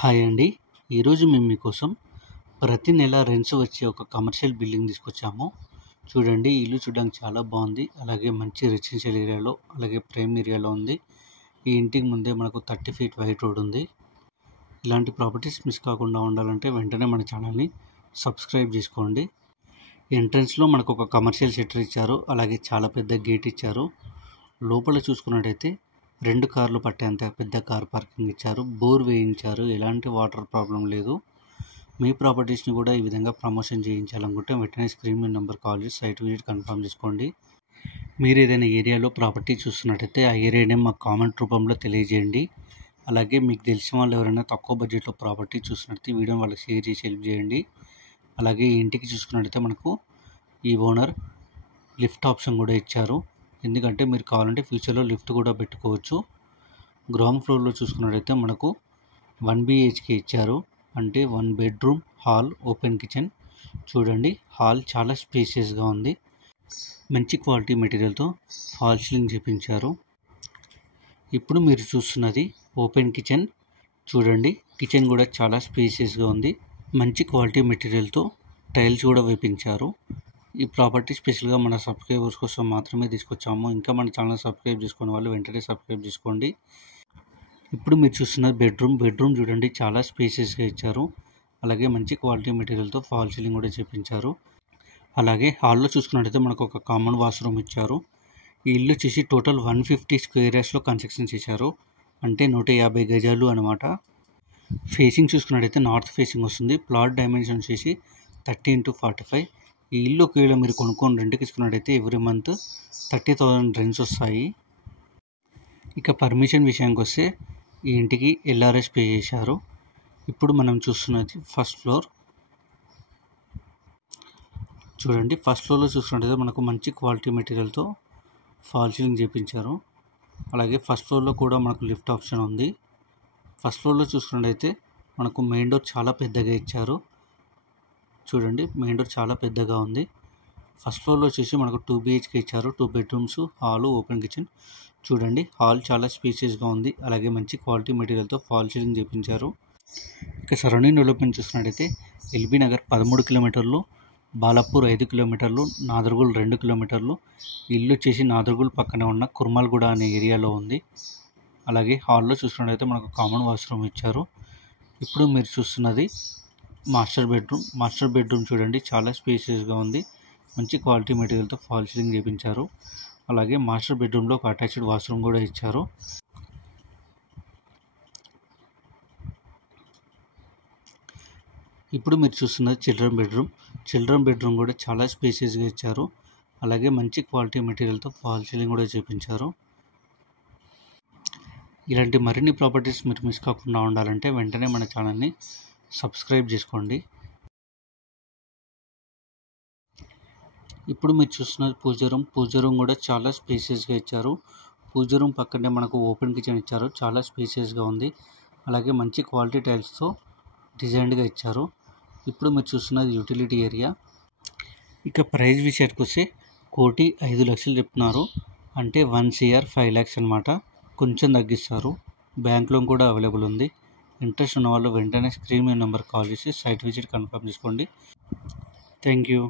Hi అండి. ఈరోజు మేము మీకోసం ప్రతి నెల రెంట్స్ వచ్చే ఒక కమర్షియల్ బిల్డింగ్ తీసుకొచ్చాము. చూడండి, ఈ ఇల్లు చూడడానికి చాలా బాగుంది. అలాగే మంచి రెసిడెన్షియల్ ఏరియాలో, అలాగే ప్రైమ్ ఏరియాలో ఉంది. ఈ ఇంటికి ముందే మనకు 30 feet వైట్ రోడ్ ఉంది. ఇలాంటి ప్రాపర్టీస్ మిస్ కాకుండా ఉండాలంటే వెంటనే మన ఛానల్ని సబ్స్క్రైబ్ చేసుకోండి. ఎంట్రన్స్లో మనకు ఒక కమర్షియల్ షట్టర్ ఇచ్చారు. అలాగే చాలా పెద్ద గేట్ ఇచ్చారు. లోపల చూసుకున్నట్టయితే 2 కార్లు పట్టేంత పెద్ద కార్ పార్కింగ్ ఇచ్చారు. బోర్ వేయించారు. ఎలాంటి వాటర్ ప్రాబ్లం లేదు. మీ ప్రాపర్టీస్ని కూడా ఈ విధంగా ప్రమోషన్ చేయించాలనుకుంటే వెంటనే స్క్రీన్ మీద నెంబర్ కాల్ చేసి సైట్ విజిట్ కన్ఫర్మ్ చేసుకోండి. మీరు ఏదైనా ఏరియాలో ప్రాపర్టీ చూస్తున్నట్టయితే ఆ ఏరియా నేమ్ మాకు కామెంట్ రూపంలో తెలియజేయండి. అలాగే మీకు తెలిసిన వాళ్ళు ఎవరైనా తక్కువ బడ్జెట్లో ప్రాపర్టీ చూస్తున్నట్టయితే వీడియోని వాళ్ళకి షేర్ చేసి హెల్ప్ చేయండి. అలాగే ఈ ఇంటికి చూసుకున్నట్టయితే మనకు ఈ ఓనర్ లిఫ్ట్ ఆప్షన్ కూడా ఇచ్చారు. ఎందుకంటే మీరు కావాలంటే ఫ్యూచర్లో లిఫ్ట్ కూడా పెట్టుకోవచ్చు. గ్రౌండ్ ఫ్లోర్లో చూసుకున్నట్టయితే మనకు 1 BHK ఇచ్చారు. అంటే 1 bedroom హాల్, ఓపెన్ కిచెన్. చూడండి, హాల్ చాలా స్పేషియస్గా ఉంది. మంచి క్వాలిటీ మెటీరియల్తో ఫాల్ సీలింగ్ చేపించారు. ఇప్పుడు మీరు చూస్తున్నది ఓపెన్ కిచెన్. చూడండి, కిచెన్ కూడా చాలా స్పేషియస్గా ఉంది. మంచి క్వాలిటీ మెటీరియల్తో టైల్స్ కూడా వేపించారు. ఈ ప్రాపర్టీ స్పెషల్గా మన సబ్స్క్రైబర్స్ కోసం మాత్రమే తీసుకొచ్చాము. ఇంకా మన ఛానల్ సబ్స్క్రైబ్ చేసుకునే వాళ్ళు వెంటనే సబ్స్క్రైబ్ చేసుకోండి. ఇప్పుడు మీరు చూస్తున్న బెడ్రూమ్ చూడండి, చాలా స్పేసెస్గా ఇచ్చారు. అలాగే మంచి క్వాలిటీ మెటీరియల్తో ఫాల్ సీలింగ్ కూడా చేపించారు. అలాగే హాల్లో చూసుకున్నట్టయితే మనకు ఒక కామన్ వాష్రూమ్ ఇచ్చారు. ఈ ఇల్లు వచ్చేసి టోటల్ 150 square yardsలో కన్స్ట్రక్షన్ చేశారు. అంటే 150 గజాలు అనమాట. ఫేసింగ్ చూసుకున్నట్టయితే నార్త్ ఫేసింగ్ వస్తుంది. ప్లాట్ డైమెన్షన్ వచ్చేసి 30 into 45. ఈ ఇల్లు ఒకవేళ మీరు కొనుక్కొని రెంట్కి ఇచ్చుకున్నట్టయితే ఎవ్రీ మంత్ 30,000 రెంట్స్ వస్తాయి. ఇక పర్మిషన్ విషయానికి వస్తే ఈ ఇంటికి LRS పే చేశారు. ఇప్పుడు మనం చూస్తున్నది ఫస్ట్ ఫ్లోర్. చూడండి, ఫస్ట్ ఫ్లోర్లో చూసుకున్నట్టయితే మనకు మంచి క్వాలిటీ మెటీరియల్తో ఫాల్ సీలింగ్ చేయించారు. అలాగే ఫస్ట్ ఫ్లోర్లో కూడా మనకు లిఫ్ట్ ఆప్షన్ ఉంది. ఫస్ట్ ఫ్లోర్లో చూసుకున్నట్టయితే మనకు మెయిన్ డోర్ చాలా పెద్దగా ఇచ్చారు. చూడండి, మెయిన్ డోర్ చాలా పెద్దగా ఉంది. ఫస్ట్ ఫ్లోర్లో వచ్చేసి మనకు 2 BHK ఇచ్చారు. 2 bedrooms హాల్, ఓపెన్ కిచెన్. చూడండి, హాల్ చాలా స్పేషియస్గా ఉంది. అలాగే మంచి క్వాలిటీ మెటీరియల్తో ఫాల్ సీలింగ్ చేయించారు. ఇక సరౌండింగ్ డెవలప్మెంట్ చూసుకున్నట్టయితే LB నగర్ 13 కిలోమీటర్లు, బాలాపూర్ 5 కిలోమీటర్లు, నాదర్గూల్ 2 కిలోమీటర్లు. ఇల్లు వచ్చేసి నాదర్గూల్ పక్కన ఉన్న కుర్మల్గూడ అనే ఏరియాలో ఉంది. అలాగే హాల్లో చూసుకున్నట్టయితే మనకు కామన్ వాష్రూమ్ ఇచ్చారు. ఇప్పుడు మీరు చూస్తున్నది మాస్టర్ బెడ్రూమ్ చూడండి, చాలా స్పేషియస్గా ఉంది. మంచి క్వాలిటీ మెటీరియల్తో ఫాల్ సీలింగ్ చేయించారు. అలాగే మాస్టర్ బెడ్రూమ్లో ఒక అటాచ్డ్ వాష్రూమ్ కూడా ఇచ్చారు. ఇప్పుడు మీరు చూస్తున్నది చిల్డ్రన్ బెడ్రూమ్ కూడా చాలా స్పేషియస్గా ఇచ్చారు. అలాగే మంచి క్వాలిటీ మెటీరియల్తో ఫాల్ సీలింగ్ కూడా చేయించారు. ఇలాంటి మరిన్ని ప్రాపర్టీస్ మీరు మిస్ కాకుండా ఉండాలంటే వెంటనే మన ఛానల్ని సబ్స్క్రైబ్ చేసుకోండి. ఇప్పుడు మీరు చూస్తున్నది పూజ రూమ్ కూడా చాలా స్పేషియస్గా ఇచ్చారు. పూజ రూమ్ పక్కనే మనకు ఓపెన్ కిచెన్ ఇచ్చారు. చాలా స్పేషియస్గా ఉంది. అలాగే మంచి క్వాలిటీ టైల్స్తో డిజైన్డ్గా ఇచ్చారు. ఇప్పుడు మీరు చూస్తున్నది యూటిలిటీ ఏరియా. ఇక ప్రైస్ విషయానికి వస్తే 1,05,00,000 చెప్తున్నారు. అంటే 1 crore 5 lakhs అనమాట. కొంచెం తగ్గిస్తారు. బ్యాంక్ లోన్ కూడా అవైలబుల్ ఉంది. ఇంట్రెస్ట్ ఉన్న వాళ్ళు వెంటనే స్క్రీన్ మీద నెంబర్ కాల్ చేసి సైట్ విజిట్ కన్ఫర్మ్ చేసుకోండి. Thank you.